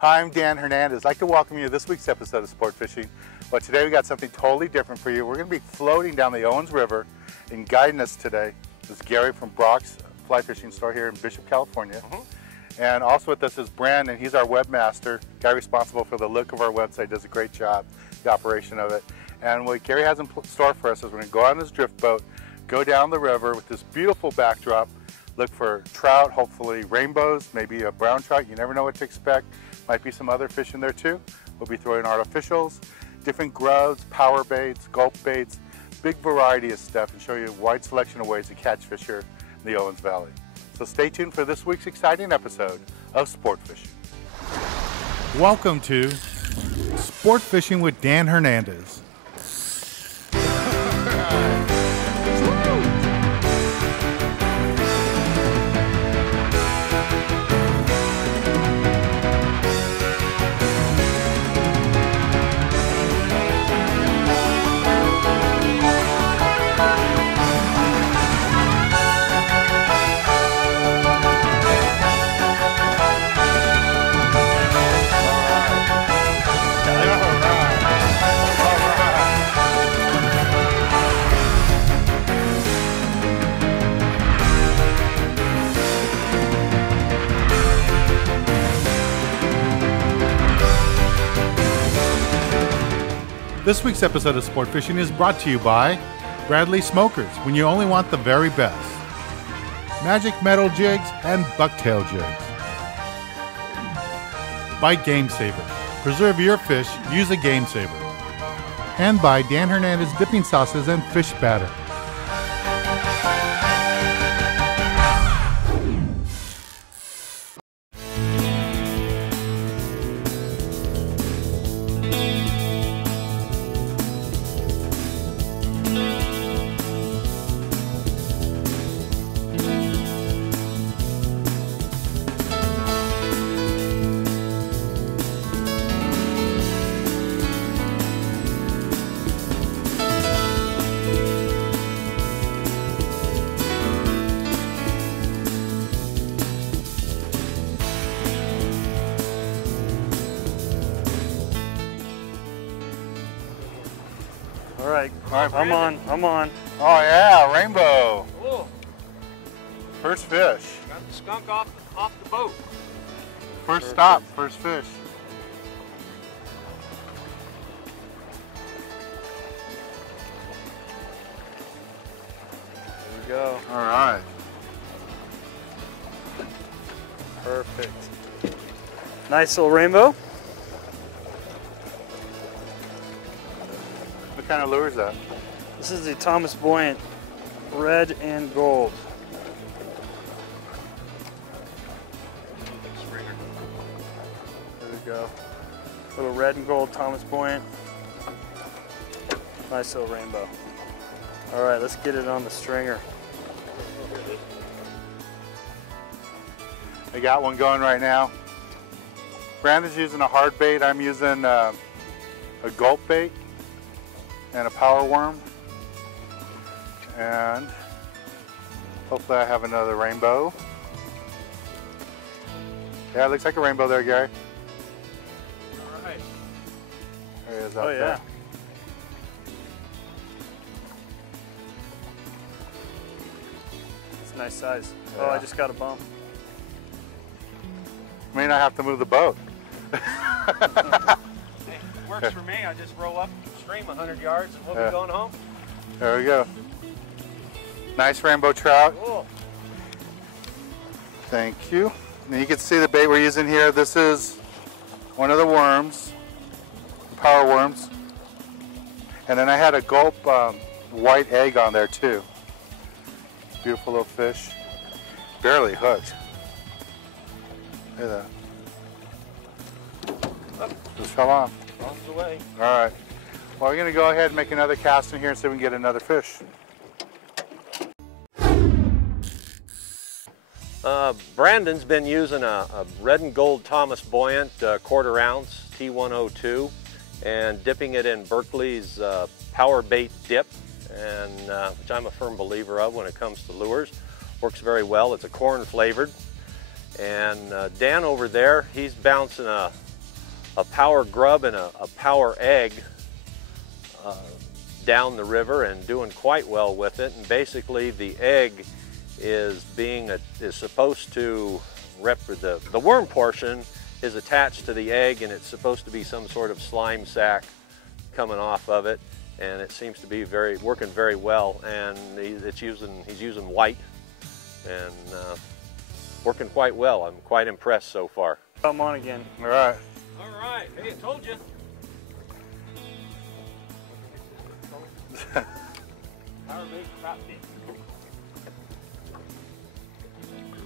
Hi, I'm Dan Hernandez. I'd like to welcome you to this week's episode of Sport Fishing. But today we got something totally different for you. We're going to be floating down the Owens River, and guiding us today is Gary from Brock's Fly Fishing Store here in Bishop, California. And also with us is Brandon. He's our webmaster, guy responsible for the look of our website, does a great job, the operation of it. And what Gary has in store for us is we're going to go on this drift boat, go down the river with this beautiful backdrop, look for trout, hopefully rainbows, maybe a brown trout. You never know what to expect. Might be some other fish in there too. We'll be throwing artificials, different grubs, power baits, gulp baits, big variety of stuff, and show you a wide selection of ways to catch fish here in the Owens Valley. So stay tuned for this week's exciting episode of Sport Fishing. Welcome to Sport Fishing with Dan Hernandez. This week's episode of Sport Fishing is brought to you by Bradley Smokers, when you only want the very best. Magic Metal Jigs and Bucktail Jigs. By Game Saver. Preserve your fish, use a Game Saver. And by Dan Hernandez Dipping Sauces and Fish Batter. All right, I'm on. Oh yeah, rainbow. Oh, First fish. got the skunk off the boat. First stop, first fish. There we go. All right. Perfect. Nice little rainbow. What kind of lure is that? This is the Thomas Buoyant red and gold. There we go. Little red and gold Thomas Buoyant. Nice little rainbow. All right, let's get it on the stringer. I got one going right now. Brandon's using a hard bait. I'm using a gulp bait and a power worm. And hopefully I have another rainbow. Yeah, it looks like a rainbow there, Gary. All right. There he is out Oh, yeah. there. It's a nice size. Yeah. Oh, I just got a bump. May not have to move the boat. Hey, works for me. I just roll up stream 100 yards and we'll be going home. There we go. Nice rainbow trout. Cool. Thank you. And you can see the bait we're using here. This is one of the worms, power worms. And then I had a gulp white egg on there too. Beautiful little fish. Barely hooked. Look at that. Just fell off. Off the way. All right. Well, we're going to go ahead and make another cast in here and see if we can get another fish. Brandon's been using a red and gold Thomas Buoyant quarter ounce T102 and dipping it in Berkeley's power bait dip, and which I'm a firm believer of when it comes to lures. Works very well. It's a corn flavored. And Dan over there, he's bouncing a power grub and a power egg down the river and doing quite well with it. And basically the egg is supposed to the worm portion is attached to the egg, and it's supposed to be some sort of slime sack coming off of it, and it seems to be working very well. And he's using white and working quite well. I'm quite impressed so far. Come on again. All right. All right. Hey, I told you. Here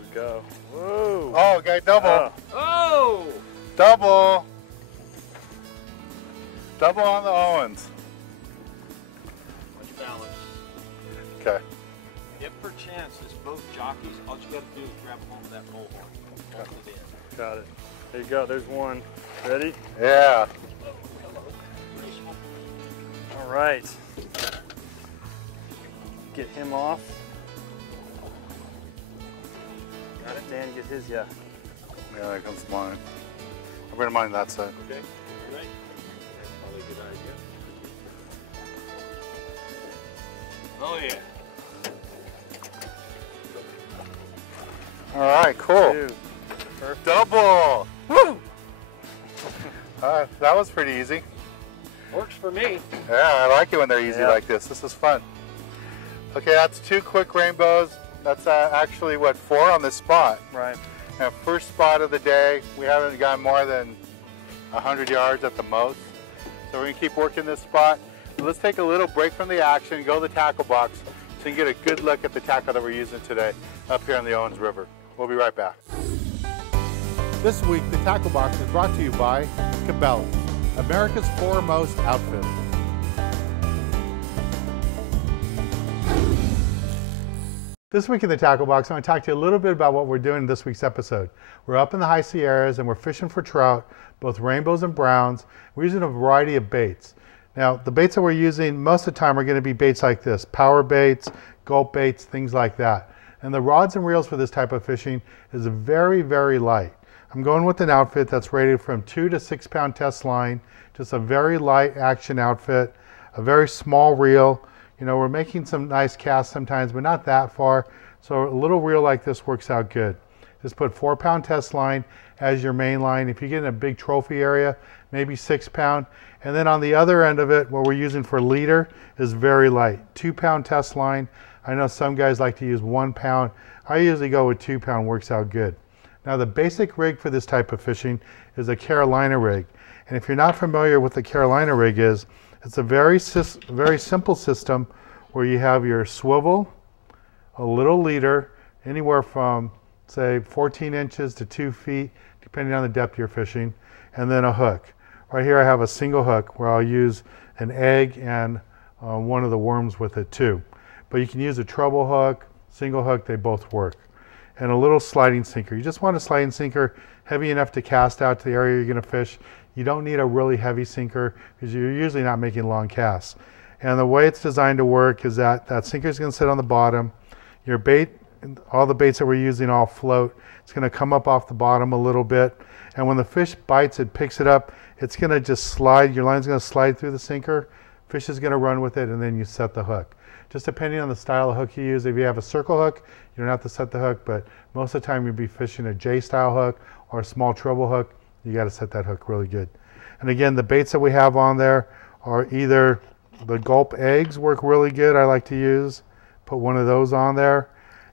we go. Whoa. Oh, okay, double. Oh! Double. Double on the Owens. Much balance. Okay. If perchance it's both jockeys, all you got to do is grab hold of that bullhorn. Hold it in. Got it. There you go. There's one. Ready? Yeah. All right. Get him off. Got it. Dan, get his, yeah. Yeah, there comes mine. I'm going to mine that side. Okay. All right. That's probably a good idea. Oh, yeah. All right, cool. Dude. Perfect. Double. Woo! That was pretty easy. Works for me. Yeah, I like it when they're easy like this. This is fun. Okay, that's 2 quick rainbows. That's actually, what, 4 on this spot. Right. Now, first spot of the day. We haven't gone more than 100 yards at the most. So we're going to keep working this spot. Let's take a little break from the action, go to the tackle box, so you can get a good look at the tackle that we're using today up here on the Owens River. We'll be right back. This week, the tackle box is brought to you by Galley, America's foremost outfitter. This week in the tackle box, I want to talk to you a little bit about what we're doing in this week's episode. We're up in the high Sierras and we're fishing for trout, both rainbows and browns. We're using a variety of baits. Now, the baits that we're using most of the time are going to be baits like this, power baits, gulp baits, things like that. And the rods and reels for this type of fishing is very, very light. I'm going with an outfit that's rated from 2 to 6 pound test line, just a very light action outfit, a very small reel. You know, we're making some nice casts sometimes, but not that far. So a little reel like this works out good. Just put 4 pound test line as your main line. If you get in a big trophy area, maybe 6 pound. And then on the other end of it, what we're using for leader is very light, 2 pound test line. I know some guys like to use 1 pound. I usually go with 2 pound, works out good. Now the basic rig for this type of fishing is a Carolina rig. And if you're not familiar with the Carolina rig is, it's a very simple system where you have your swivel, a little leader, anywhere from say 14 inches to 2 feet, depending on the depth you're fishing, and then a hook. Right here I have a single hook where I'll use an egg and one of the worms with it too. But you can use a treble hook, single hook, they both work. And a little sliding sinker. You just want a sliding sinker heavy enough to cast out to the area you're going to fish. You don't need a really heavy sinker because you're usually not making long casts. And the way it's designed to work is that sinker is going to sit on the bottom. Your bait, all the baits that we're using all float. It's going to come up off the bottom a little bit. And when the fish bites, it picks it up. It's going to just slide. Your line's going to slide through the sinker. Fish is going to run with it, and then you set the hook. Just depending on the style of hook you use. If you have a circle hook, you don't have to set the hook, but most of the time you'll be fishing a J-style hook or a small treble hook. You got to set that hook really good. And again, the baits that we have on there are either the gulp eggs work really good. I like to use, put one of those on there.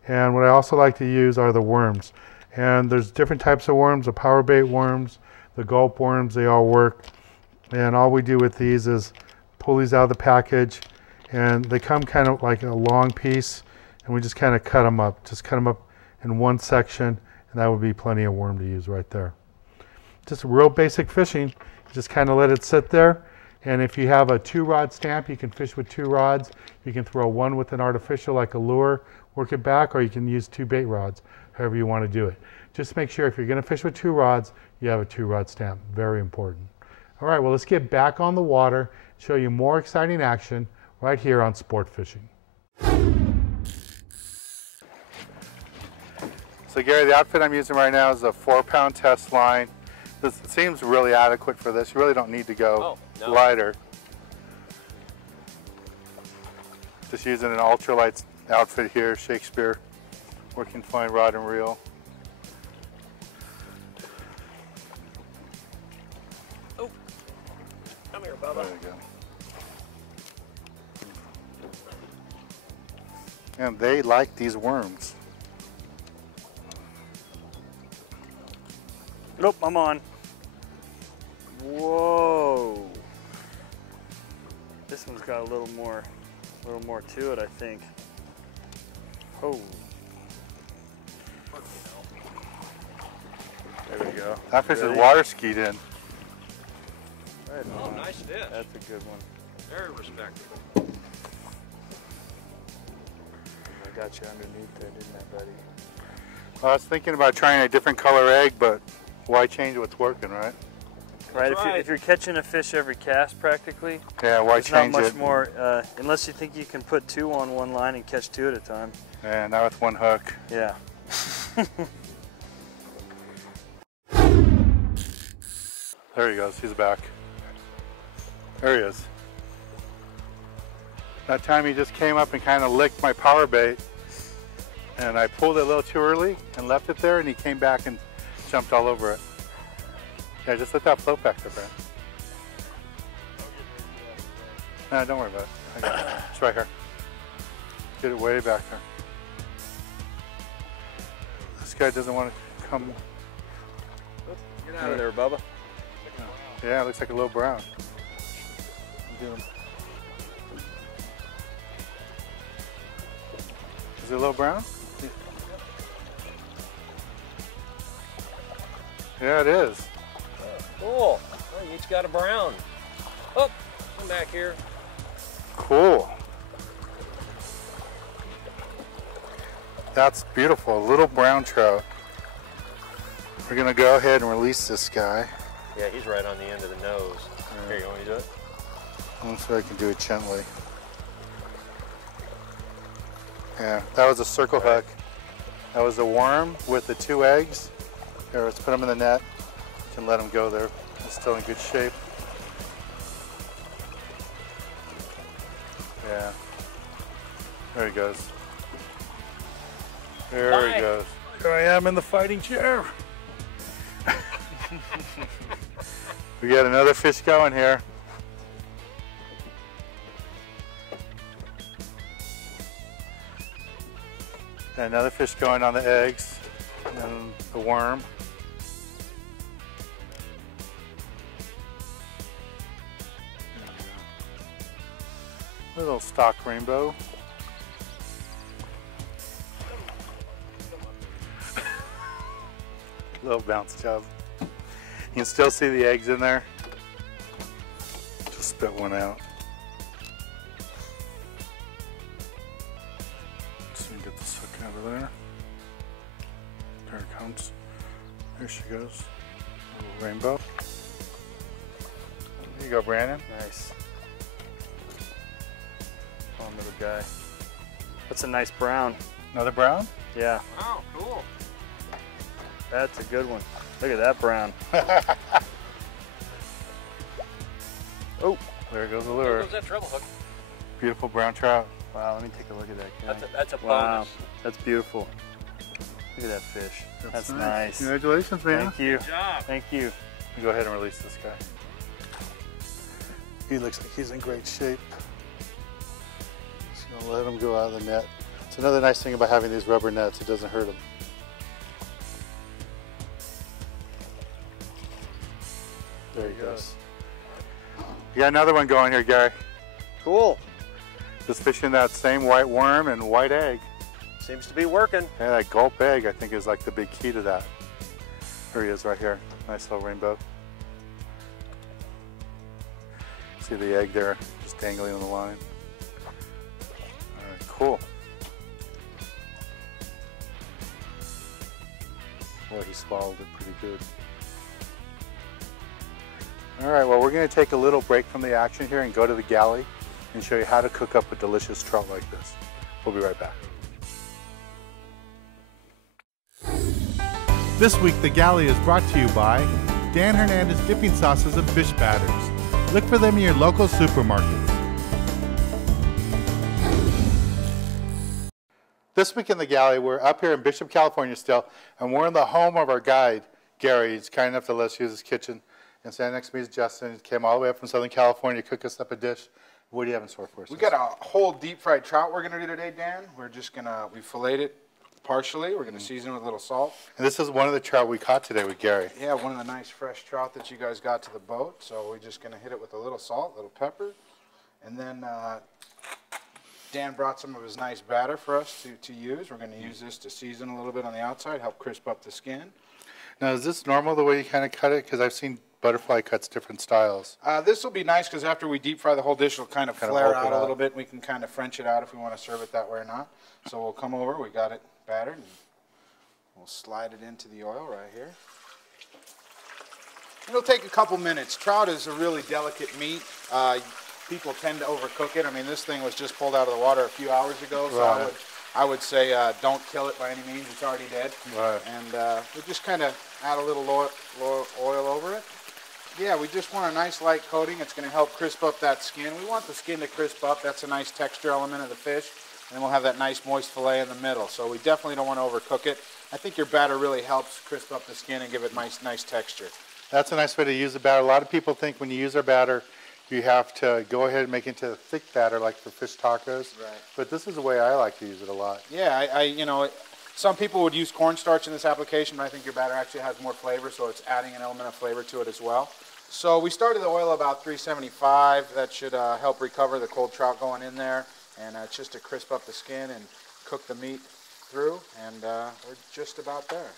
And what I also like to use are the worms. And there's different types of worms, the power bait worms, the gulp worms, they all work. And all we do with these is pull these out of the package, and they come kind of like a long piece, and we just kind of cut them up. Just cut them up in one section, and that would be plenty of worm to use right there. Just real basic fishing. Just kind of let it sit there. And if you have a 2-rod stamp, you can fish with 2 rods. You can throw one with an artificial like a lure, work it back, or you can use 2 bait rods, however you want to do it. Just make sure if you're going to fish with 2 rods, you have a 2-rod stamp. Very important. All right, well, let's get back on the water, show you more exciting action right here on Sport Fishing. So Gary, the outfit I'm using right now is a 4 pound test line. This seems really adequate for this. You really don't need to go lighter. Just using an ultralight outfit here, Shakespeare, working fine rod and reel. Oh, come here, Bubba. There you go. And they like these worms. Nope, I'm on. Whoa. This one's got a little more to it, I think. Oh. There we go. That fish is water skied in. Right on. Oh, nice fish. That's a good one. Very respectable. I got you underneath there, didn't I, buddy? Well, I was thinking about trying a different color egg, but why change what's working, right? Right, if you're catching a fish every cast practically, yeah, why change not much it? more, unless you think you can put two on one line and catch two at a time. Yeah, now with one hook. Yeah. There he goes, he's back. There he is. That time he just came up and kind of licked my power bait, and I pulled it a little too early and left it there, and he came back and jumped all over it. Yeah, just let that float back there, Brent. No, don't worry about it. I got it. It's right here. Get it way back there. This guy doesn't want to come. Get out of there, Bubba. Yeah, it looks like a little brown. Get him. Is it a little brown? Yeah, it is. Cool. Well, you each got a brown. Oh, come back here. Cool. That's beautiful. A little brown trout. We're going to go ahead and release this guy. Yeah, he's right on the end of the nose. Here, you want me to do it? Let's see if I can do it gently. Yeah, that was a circle hook. That was a worm with the 2 eggs. Here, let's put them in the net. You can let them go there. It's still in good shape. Yeah. There he goes. There he goes. Here I am in the fighting chair. We got another fish going here. Got another fish going on the eggs and the worm. A little stock rainbow. Little bounce job. You can still see the eggs in there. Just spit one out. So you get this hook out of there. There it comes. There she goes. A little rainbow. There you go, Brandon. Nice. Oh, little guy. That's a nice brown. Another brown? Yeah. Oh, cool. That's a good one. Look at that brown. Oh, there goes the There lure. goes that treble hook. Beautiful brown trout. wow, let me take a look at that guy. That's a Wow, bonus. that's beautiful. Look at that fish. That's nice. Congratulations, man. Thank you. Good job. Thank you. Go ahead and release this guy. He looks like he's in great shape. Just gonna let him go out of the net. It's another nice thing about having these rubber nets. It doesn't hurt him. There he goes. You got another one going here, Gary. Cool. Just fishing that same white worm and white egg. Seems to be working. Yeah, that gulp egg I think is like the big key to that. There he is right here. Nice little rainbow. See the egg there just dangling on the line. All right, cool. Boy, he swallowed it pretty good. All right, well, we're going to take a little break from the action here and go to the galley and show you how to cook up a delicious trout like this. We'll be right back. This week, the galley is brought to you by Dan Hernandez dipping sauces and fish batters. Look for them in your local supermarkets. This week in the Galley, we're up here in Bishop, California still, and we're in the home of our guide, Gary. He's kind enough to let us use his kitchen. And standing next to me is Justin. He came all the way up from Southern California to cook us up a dish. What do you have in store for us? We got a whole deep fried trout we're gonna do today, Dan. We're just gonna, we filleted it partially. We're gonna season it with a little salt. And this is one of the trout we caught today with Gary. Yeah, one of the nice fresh trout that you guys got to the boat. So we're just gonna hit it with a little salt, a little pepper. And then Dan brought some of his nice batter for us to use. We're gonna use this to season a little bit on the outside, help crisp up the skin. Now, is this normal the way you kind of cut it? Because I've seen butterfly cuts different styles. This will be nice because after we deep fry the whole dish, it'll kind of flare out a little bit. And we can kind of French it out if we want to serve it that way or not. So we'll come over. We got it battered. And we'll slide it into the oil right here. It'll take a couple minutes. Trout is a really delicate meat. People tend to overcook it. I mean, this thing was just pulled out of the water a few hours ago. So right. I would say don't kill it by any means. It's already dead. Right. And we just kind of add a little oil over it. Yeah, we just want a nice light coating. It's going to help crisp up that skin. We want the skin to crisp up. That's a nice texture element of the fish. And then we'll have that nice moist fillet in the middle. So we definitely don't want to overcook it. I think your batter really helps crisp up the skin and give it nice texture. That's a nice way to use the batter. A lot of people think when you use our batter, you have to go ahead and make it into a thick batter like for fish tacos. Right. But this is the way I like to use it a lot. Yeah, you know, some people would use cornstarch in this application, but I think your batter actually has more flavor, so it's adding an element of flavor to it as well. So we started the oil about 375. That should help recover the cold trout going in there. And it's just to crisp up the skin and cook the meat through. And we're just about there.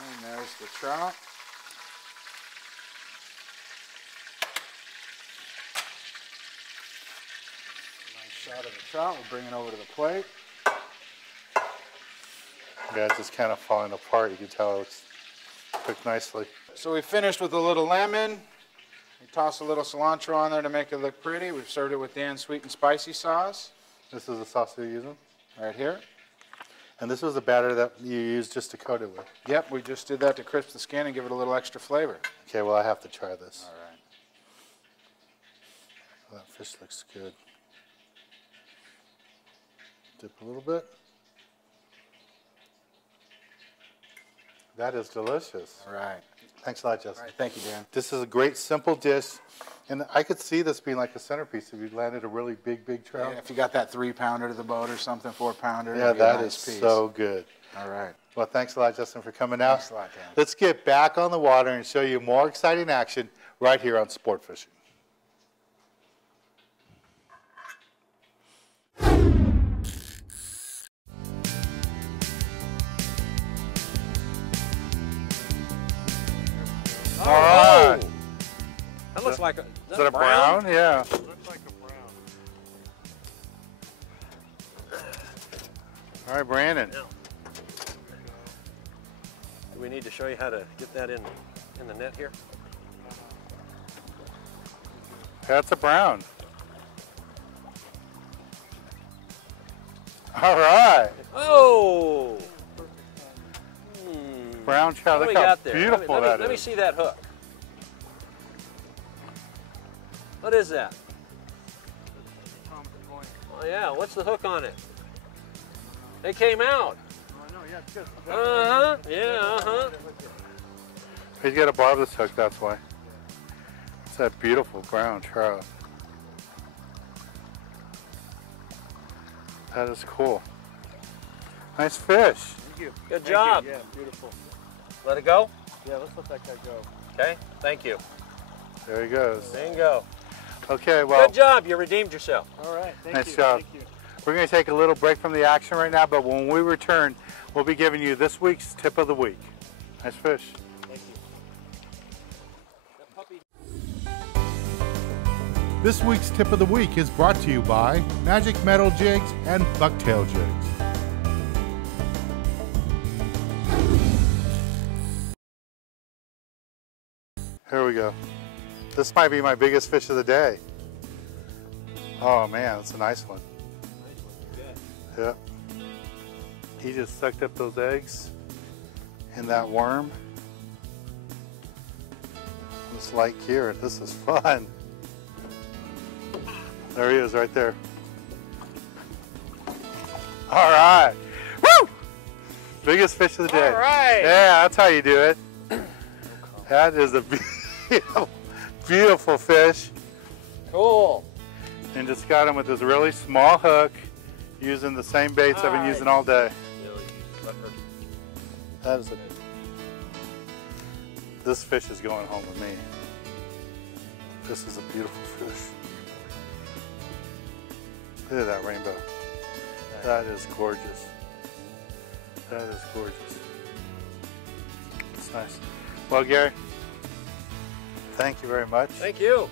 And there's the trout. Nice shot of the trout. We'll bring it over to the plate. Yeah, it's just kind of falling apart. You can tell it's cooked nicely. So we finished with a little lemon. We toss a little cilantro on there to make it look pretty. We've served it with Dan's sweet and spicy sauce. This is the sauce you're using? Right here. And this was the batter that you used just to coat it with? Yep, we just did that to crisp the skin and give it a little extra flavor. Okay, well I have to try this. All right. That fish looks good. Dip a little bit. That is delicious. All right. Thanks a lot, Justin. All right, thank you, Dan. This is a great, simple dish. And I could see this being like a centerpiece if you landed a really big trout. Yeah, if you got that 3-pounder to the boat or something, 4-pounder. Yeah, that is so good. All right. Well, thanks a lot, Justin, for coming out. Thanks a lot, Dan. Let's get back on the water and show you more exciting action right here on Sport Fishing. All right. That looks like a, is that a brown? Yeah. Looks like a brown. All right, Brandon. do we need to show you how to get that in the net here? That's a brown. All right. Oh! Brown trout. What do Look we how got there? beautiful that is. Let me see that hook. What is that? Oh yeah, what's the hook on it? It came out. Uh-huh, yeah, uh-huh. He's got a barbless hook, that's why. It's that beautiful brown trout. That is cool. Nice fish. Thank you. Good job. Yeah, beautiful. Let it go? Yeah, let's let that guy go. Okay, thank you. There he goes. Bingo. Okay, well. Good job, you redeemed yourself. All right, thank nice you. job. Thank you. We're going to take a little break from the action right now, but when we return, we'll be giving you this week's tip of the week. Nice fish. Thank you. This week's tip of the week is brought to you by Magic Metal Jigs and Bucktail Jigs. Here we go. This might be my biggest fish of the day. Oh man, that's a nice one. Yep. He just sucked up those eggs and that worm. this light here. This is fun. There he is right there. All right. Woo! Biggest fish of the day. All right. Yeah, that's how you do it. That is a beautiful, beautiful fish. Cool. And just got him with this really small hook, using the same baits I've been using all day. That is this fish is going home with me. This is a beautiful fish. Look at that rainbow. That is gorgeous. That is gorgeous. It's nice. Well, Gary, thank you very much. Thank you.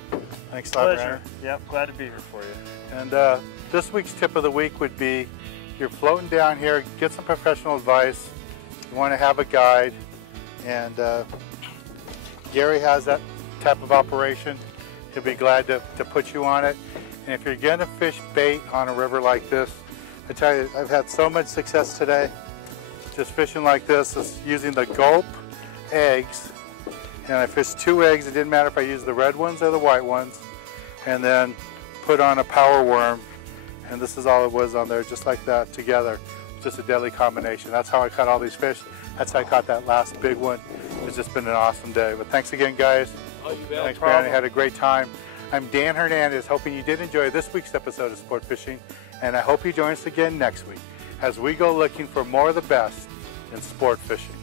Thanks a lot, Pleasure. Brandon. Yep, glad to be here for you. And this week's tip of the week would be, you're floating down here, get some professional advice. You want to have a guide, and Gary has that type of operation. He'll be glad to put you on it. And if you're going to fish bait on a river like this, I tell you, I've had so much success today just fishing like this, is using the gulp eggs. And I fished 2 eggs. It didn't matter if I used the red ones or the white ones. And then put on a power worm. And this is all it was on there, just like that together. Just a deadly combination. That's how I caught all these fish. That's how I caught that last big one. It's just been an awesome day. But thanks again, guys. Oh, you bet. Thanks, Brandon. Had a great time. I'm Dan Hernandez, hoping you did enjoy this week's episode of Sport Fishing, and I hope you join us again next week as we go looking for more of the best in sport fishing.